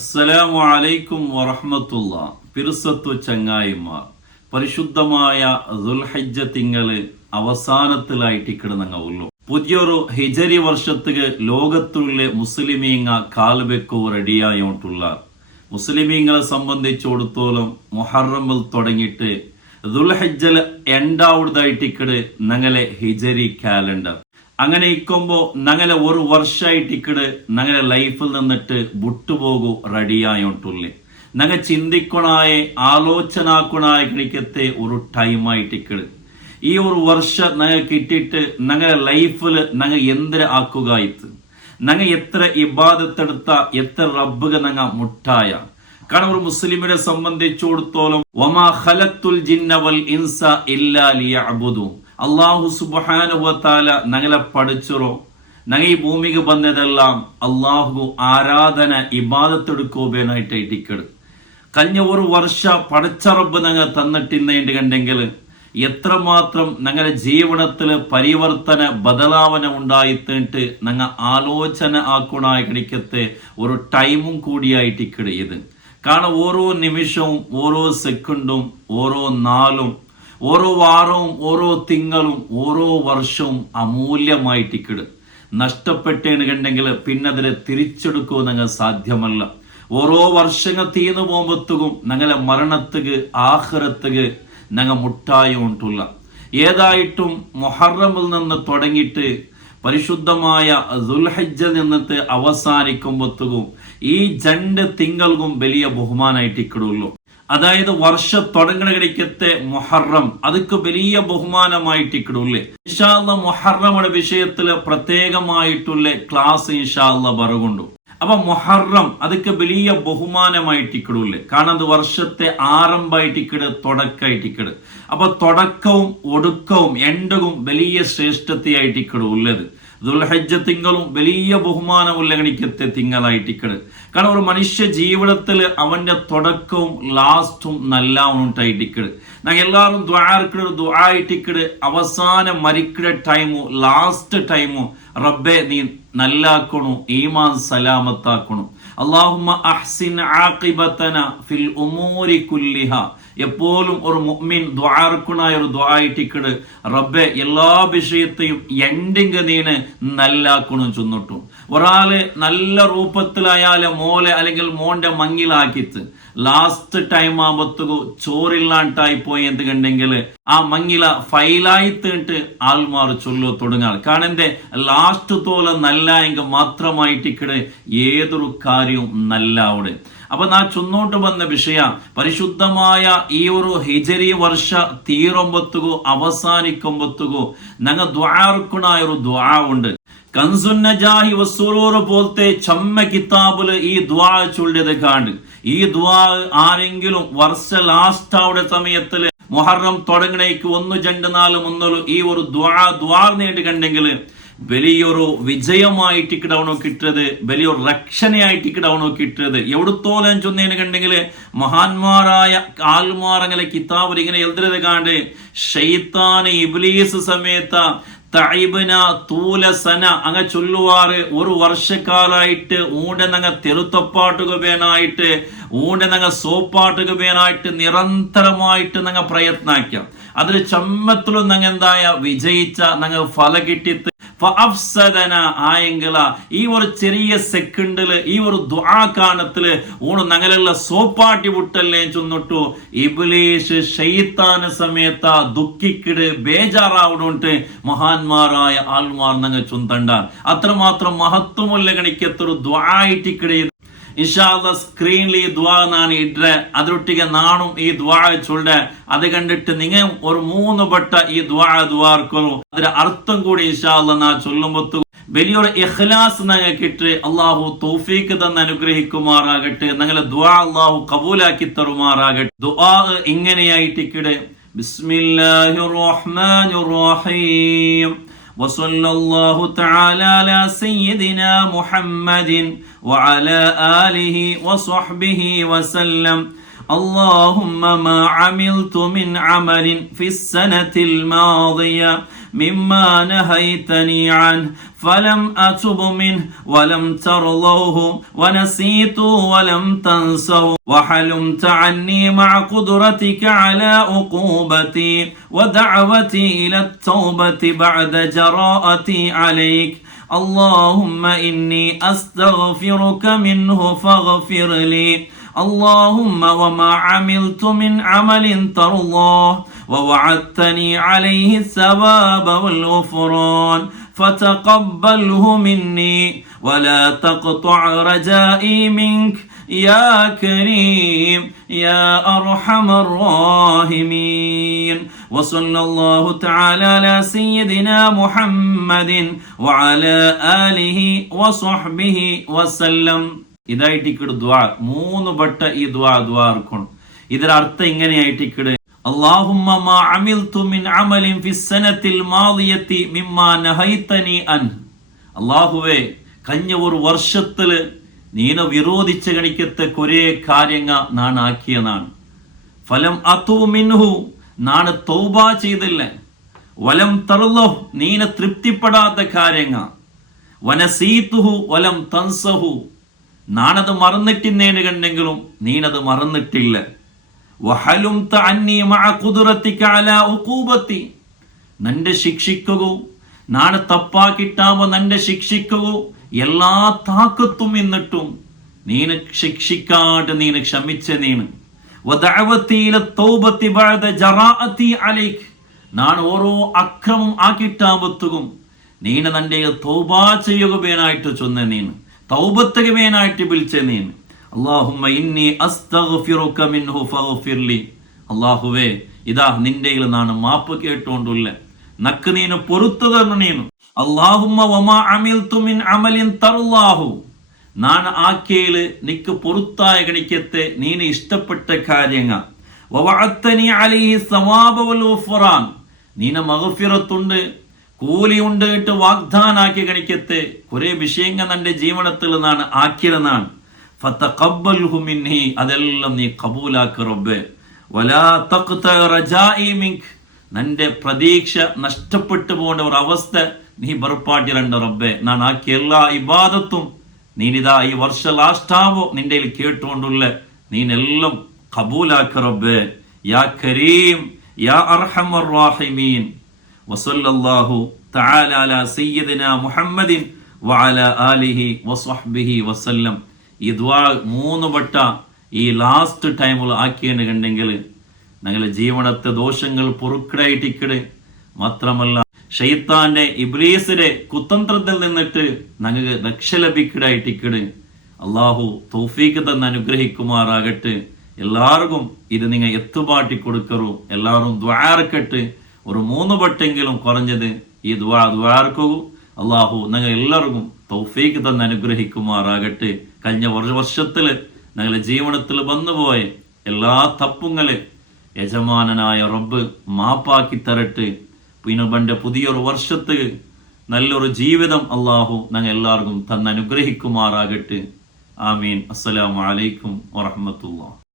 അസ്സലാമു അലൈക്കും വറഹ്മത്തുള്ളാ. പിറുസത്തു ചങ്ങായിമാർ, പരിശുദ്ധമായ ദുൽഹിജ്ജ തിങ്കള് അവസാനത്തിലായിട്ട് കിടന്നങ്ങുള്ളൂ. പുതിയൊരു ഹിജരി വർഷത്തില് ലോകത്തുള്ള മുസ്ലിമീങ്ങ കാൽവെക്കു റെഡിയായോട്ടുള്ള മുസ്ലിമീങ്ങളെ സംബന്ധിച്ചിടത്തോളം മുഹറമിൽ തുടങ്ങിയിട്ട് ദുൽഹിജ്ജൽ എണ്ടാവുന്നതായിട്ടിക്കട് ഞങ്ങളെ ഹിജരി കാലണ്ടർ. അങ്ങനെ ഇക്കുമ്പോ ഞങ്ങളെ ഒരു വർഷമായിട്ടിക്കട് ഞങ്ങളെ ലൈഫിൽ നിന്നിട്ട് വിട്ടുപോകൂ റെഡിയായോട്ടുള്ളേ. ഞങ്ങൾ ചിന്തിക്കണായ ആലോചനാക്കണായ കണിക്കത്തെ ഒരു ടൈമായിട്ടിക്കട് ഈ ഒരു വർഷം ഞങ്ങൾക്ക് ഇട്ടിട്ട് ഞങ്ങളുടെ ലൈഫിൽ ഞങ്ങൾ എന്തിനെ ആക്കുകയായിട്ട് ഞങ്ങൾ എത്ര ഇബാദത്തെടുത്ത എത്ര റബ്ബുക ഞങ്ങൾ മുട്ടായ. കാരണം ഒരു മുസ്ലിമിനെ സംബന്ധിച്ചിടത്തോളം വമാ ഖലഖ്തുൽ ജിന്ന വൽ ഇൻസ ഇല്ലാ ലിയഅ്ബുദു, അല്ലാഹു സുബ്ഹാനഹു വ തആല ഞങ്ങളെ പഠിച്ചറോ ഞങ്ങൾ ഈ ഭൂമിക്ക് വന്നതെല്ലാം അല്ലാഹു ആരാധന ഇബാദത്തെടുക്കുവാനായിട്ട് ഇട്ടിക്കട്. കഴിഞ്ഞ ഒരു വർഷ പഠിച്ച റബ്ബ് ഞങ്ങൾ തന്നിട്ടിന്നേണ്ടി കണ്ടെങ്കിൽ എത്രമാത്രം ഞങ്ങളുടെ ജീവിതത്തിൽ പരിവർത്തന ബദലാവന ഉണ്ടായിത്തിട്ട് ഞങ്ങൾ ആലോചന ആക്കുണായി കണിക്കത്തെ ഒരു ടൈമും കൂടിയായിട്ടിക്കട് ഇത്. കാരണം ഓരോ നിമിഷവും ഓരോ സെക്കൻഡും ഓരോ നാളും ഓരോ വാരവും ഓരോ തിങ്കളും ഓരോ വർഷവും അമൂല്യമായിട്ടിക്കട്. നഷ്ടപ്പെട്ടേന്ന് കണ്ടെങ്കിൽ പിന്നെ അതിനെ തിരിച്ചെടുക്കുക ഞങ്ങൾ സാധ്യമല്ല. ഓരോ വർഷങ്ങൾ തീർന്നു പോകുമ്പോഴത്തേക്കും ഞങ്ങളെ മരണത്തുക്ക് ആഖിറത്തുക്ക് ഞങ്ങൾ മുട്ടായിട്ടുള്ള ഏതായിട്ടും മുഹറമിൽ നിന്ന് തുടങ്ങിയിട്ട് പരിശുദ്ധമായ ദുൽഹിജ്ജ നിന്നിട്ട് അവസാനിക്കുമ്പോഴത്തേക്കും ഈ 2 തിങ്ങൾക്കും വലിയ ബഹുമാനായിട്ടിക്കടുള്ളൂ. അതായത് വർഷം തുടങ്ങണ കിടക്കത്തെ മുഹറം അതൊക്കെ വലിയ ബഹുമാനമായിട്ടിക്കടുള്ളേ. ഇൻഷാ അല്ലാഹ് മുഹറമുടെ വിഷയത്തില് പ്രത്യേകമായിട്ടുള്ള ക്ലാസ് ഇൻഷാ അല്ലാഹ് പറയുന്നുണ്ട്. അപ്പൊ മുഹറം അതൊക്കെ വലിയ ബഹുമാനമായിട്ടിക്കടൂല്ലേ. കാരണം അത് വർഷത്തെ ആരംഭമായിട്ടിക്കട് തുടക്കമായിട്ടിക്കട്. അപ്പൊ തുടക്കവും ഒടുക്കവും എണ്ടകും വലിയ ശ്രേഷ്ഠതയായിട്ടിക്കട് ഉള്ളത്. ദുൽഹിജ്ജ തിങ്കളും വലിയ ബഹുമാനമുള്ള ഗണിക്കത്തെ തിങ്കളായിട്ടിക്കട്. കാരണം ഒരു മനുഷ്യ ജീവിതത്തിൽ അവന്റെ തുടക്കവും ലാസ്റ്റും നല്ല ഉണ്ടായിട്ടിക്കട്. ഞങ്ങൾ എല്ലാവരും ദ്വായിട്ടിക്കട് അവസാനം മരിക്കട ടൈമു ലാസ്റ്റ് ടൈമു റബ്ബെ നീ നല്ലാക്കണു, ഈമാൻ സലാമത്താക്കണു. അല്ലാഹുമ്മ അഹ്സിൻ ആഖിബതന ഫിൽ ഉമൂരി കുല്ലിഹ. എപ്പോഴും ഒരു മുഅ്മിൻ ദുആർക്കുനായ ഒരു ദുആയിട്ടിക്കട് റബ്ബെ എല്ലാ വിഷയത്തെയും എൻഡിങ് നീന് നല്ലാക്കണു ചൊന്നിട്ടു. ഒരാള് നല്ല രൂപത്തിലായാലും മോലെ അല്ലെങ്കിൽ മോന്റെ മങ്ങിലാക്കിത്ത് ലാസ്റ്റ് ടൈം ആകുമ്പത്തുകു ചോറില്ലാണ്ടായി പോയി എന്തുകണ്ടെങ്കിൽ ആ മങ്ങില ഫൈലായി തീട്ട് ആൾമാർ ചൊല്ലോ തുടങ്ങാറ്. കാരണം എന്റെ ലാസ്റ്റ് തോലെ നല്ല എങ്കിൽ മാത്രമായിട്ടിക്കട് ഏതൊരു കാര്യവും നല്ല അവിടെ. അപ്പൊ നാ ചൊന്നോട്ട് വന്ന വിഷയ പരിശുദ്ധമായ ഈ ഒരു ഹിജരി വർഷ തീരുമ്പത്തുകു അവസാനിക്കുമ്പത്തുകു ഞങ്ങൾ ദ്വാർക്കുണായ ഒരു ദ്വാ ഉണ്ട്. കൻസുന്നജാഹി വസ്സുറൂർ പോലത്തെ ചമ്മ കിതാബില് ഈ ദ്വാ ചൊല്ലിയത് കാണ്ട്. ഈ ദ്വാ ആരെങ്കിലും വർഷ ലാസ്റ്റ് ആവുന്ന സമയത്തില് മുഹറം തുടങ്ങണേക്ക് 1, 2, 4 മുന്നോളൂ ഈ ഒരു ദ്വാ നേടി കണ്ടെങ്കിൽ വലിയൊരു വിജയമായിട്ടിക്കടവണോ കിട്ടത്, വലിയൊരു രക്ഷണയായിട്ടിക്കടവണോ കിട്ടത്. എവിടത്തോളം ചൊന്നേന് കണ്ടെങ്കിൽ മഹാന്മാരായ ആൽമാറങ്ങളെ കിതാബിൽ ഇങ്ങനെ എഴുതരുത് കാണ്ട് ശൈത്താന് ഇബ്ലീസ് സമേത തൈബന തൂലസന അങ്ങ ചൊല്ലുവാറ് ഒരു വർഷക്കാലായിട്ട് ഊണ്ട നങ്ങ തെരുത്തപ്പാട്ടുക വേനായിട്ട് ഊണ്ട നങ്ങ സോപ്പാട്ടുക വേനായിട്ട് നിരന്തരമായിട്ട് നങ്ങ പ്രയത്നാക്കാം. അതിൽ ചമ്മത്തിലും നങ്ങ എന്തായ വിജയിച്ച നങ്ങ ഫല കിട്ടിത്ത് ആയെങ്കില ഈ ഒരു ചെറിയ സെക്കൻഡില് ഈ ഒരു ദുആ കാണത്തില് ഊണ് ഞങ്ങളെല്ലാം സോപ്പാട്ടി വിട്ടല്ലേ ചൊന്നിട്ടു ഇബ്ലീസ് ശൈത്താന സമയത്ത ദുഃഖിക്കിട് ബേജാറാവുന്നുണ്ട് മഹാന്മാരായ ആൾമാർ ഞങ്ങൾ ചൊന്തണ്ട. അത്രമാത്രം മഹത്വമുള്ള ഗണിക്കത്തൊരു ദ്വായിട്ടിക്കിടെ ഇൻഷാ അല്ലാഹ് സ്ക്രീനിൽ ഈ ദ്വാ ഞാൻ ഇട്ടെ. അതിലൊട്ടിಗೆ നാണും ഈ ദ്വാ ചൊല്ലെ. അത് കണ്ടിട്ട് നിങ്ങൾ ഒരു 3 വട്ട ഈ ദ്വാർക്കുന്നു. അതിന്റെ അർത്ഥം കൂടി ഇൻഷാ അല്ലാഹ് നാ ചൊല്ലുമ്പോ വലിയൊരു ഇഖ്ലാസ് ഞങ്ങൾക്ക് ഇട്ട് അള്ളാഹു തൗഫീഖ് തന്ന് അനുഗ്രഹിക്കുമാറാകട്ടെ. ഞങ്ങളെ ദ്വാ അള്ളാഹു കബൂലാക്കി തരുമാറാകട്ടെ. ദുആ ഇങ്ങനെയായിട്ടിക്കടെ ബിസ്മില്ലാഹിർ റഹ്മാനിർ റഹീം وصلى الله تعالى على سيدنا محمد وعلى آله وصحبه وسلم اللهم ما عملت من عمل في السنة الماضية مما نهيتني عنه فلم أتب منه ولم ترضوه ونسيت ولم تنسوا وحلمت عني مع قدرتك على عقوبتي ودعوتي إلى التوبة بعد جراءتي عليك اللهم إني أستغفرك منه فاغفر لي اللهم وما عملت من عمل ترضاه ووعدتني عليه الثواب والغفران فتقبله مني ولا تقطع رجائي منك يا كريم يا أرحم الراحمين وصلى الله تعالى على سيدنا محمد وعلى آله وصحبه وسلم. ഇതായിട്ടിക്കട് ദ്വാ 3 വട്ട ഈ ദ്വാ ഇർക്കണം. ഇതിന്റെ അർത്ഥം ഇങ്ങനെയായിട്ടിക്കട് اللهم ما عملت من عمل في السنة الماضية مما نهيتني عنه അല്ലാഹുവേ കഴിഞ്ഞ ഒരു വർഷത്തിൽ നീന വിരോധിച്ച് കണിക്കത്തെ കുറേ കാര്യങ്ങൾ നാൻ ആക്കിയതാണ്. ഫലം അതു മിൻഹു നാൻ തൗബ ചെയ്തില്ല. വലം തർലഹു നീന തൃപ്തിപ്പെടാത്ത കാര്യങ്ങൾ. വനസീതുഹു വലം തൻസഹു നാനത് മറന്നിട്ടിന്നേന് കണ്ടെങ്കിലും നീനത് മറന്നിട്ടില്ല. വഹലുംത അന്നി മഅ ഖുദ്റതിക അലാ ഉഖൂബതി നന്റെ ശിക്ഷിക്കുകൂ നാണ് തപ്പാക്കിട്ടാവോ നന്റെ ശിക്ഷിക്കുകൂ എല്ലാ താക്കത്തും എന്നിട്ടും നീന ശിക്ഷിക്കാട്ട് നീന ക്ഷമിച്ച നീന് വദഅവതി ഇല തൗബതി ബഅദ ജറാഅതി അലൈക് നാണ് ഓരോ അക്രമം ആക്കിട്ടാവത്തുകും നീന നന്റെ തൗബ ചെയ്യുകയായിട്ട് ചൊന്ന നീന് തൗബത്തുകയായിട്ട് വിളിച്ച നീന് അല്ലാഹുമ്മ ഇന്നി അസ്തഗ്ഫിറുക മിൻഹു ഫഗ്ഫിർലി അല്ലാഹുവേ ഇതാ നിന്റെയിൽ നാണ് മാപ്പ് കേട്ടോണ്ടുള്ള നക്ക് നീന് പൊറുത്തു തരണം നീನು അല്ലാഹുമ്മ വമാ അമിൽതു മിൻ അമലിൻ തർലാഹു നാണ് ആക്കേല് നിക്ക് പൊറുത്തായ ഗണിക്കത്തെ നീന് ഇഷ്ടപ്പെട്ട കാര്യങ്ങൾ വവഅത്തനി അലൈഹി സവാബ വൽ ഗുഫ്റാൻ നീന മഗ്ഫിറത്തുണ്ട് കൂലിയുണ്ട് ഇട്ട് വാഗ്ദാനാക്കി ഗണിക്കത്തെ കുറെ വിഷയങ്ങൾ നിന്റെ ജീവിതത്തിൽ നാണ് ആക്കിയതാണ് ഫതഖബ്ബൽഹു മിൻഹി അതെല്ലാം നീ ഖബൂലാക്ക് റബ്ബേ വലാ തഖ്ത റജാഇ മിൻക നന്റെ പ്രതീക്ഷ നഷ്ടപ്പെട്ടു പോകേണ്ട ഒരു അവസ്ഥ നീ ബർപ്പാട്ടിരണ്ട റബ്ബേ നാൻ ആക്കിയ എല്ലാ ഇബാദത്തും നീനിതാ ഈ വർഷ ലാസ്റ്റാവോ നിന്റെ കേട്ടുകൊണ്ടുള്ള നീനെല്ലാം ഖബൂലാക്ക് റബ്ബേ യാ കരീം യാ അർഹമർ റാഹിമീൻ വസല്ലല്ലാഹു തആല അലാ സയ്യിദിനാ മുഹമ്മദിൻ വഅലാ ആലിഹി വസ്വഹ്ബിഹി വസല്ലം. ഈ ദുആ 3 വട്ട ഈ ലാസ്റ്റ് ടൈമിൽ ആക്കിയെന്ന് കണ്ടെങ്കിൽ ഞങ്ങളുടെ ജീവനത്തെ ദോഷങ്ങൾ പൊറുക്കടായിട്ടിക്കട് മാത്രമല്ല ഷൈത്താന്റെ ഇബ്ലീസിന്റെ കുതന്ത്രത്തിൽ നിന്നിട്ട് ഞങ്ങൾക്ക് രക്ഷ ലഭിക്കടായിട്ടിക്കട് അള്ളാഹു തൗഫീഖ് തന്ന് അനുഗ്രഹിക്കുമാറാകട്ടെ. എല്ലാവർക്കും ഇത് നിങ്ങൾ എത്തുപാട്ടി കൊടുക്കറു. എല്ലാവരും ദ്വാരക്കട്ട് ഒരു 3 വട്ടെങ്കിലും കുറഞ്ഞത് ഈ ദ്വാർക്കൂ. അള്ളാഹു ഞങ്ങൾ എല്ലാവർക്കും തൗഫീഖ് തന്ന് അനുഗ്രഹിക്കുമാറാകട്ടെ. കഴിഞ്ഞ വർഷത്തില് ഞങ്ങളുടെ ജീവിതത്തിൽ വന്നുപോയ എല്ലാ തപ്പുങ്ങളെ യജമാനനായ റബ്ബ് മാപ്പാക്കി തരട്ടെ. പിന്നെ പുതിയൊരു വർഷത്തിൽ നല്ലൊരു ജീവിതം അള്ളാഹു ഞങ്ങൾ എല്ലാവർക്കും തന്ന് അനുഗ്രഹിക്കുമാറാകട്ടെ. ആമീൻ. അസ്സലാമു അലൈക്കും വറഹ്മത്തുള്ളാഹി.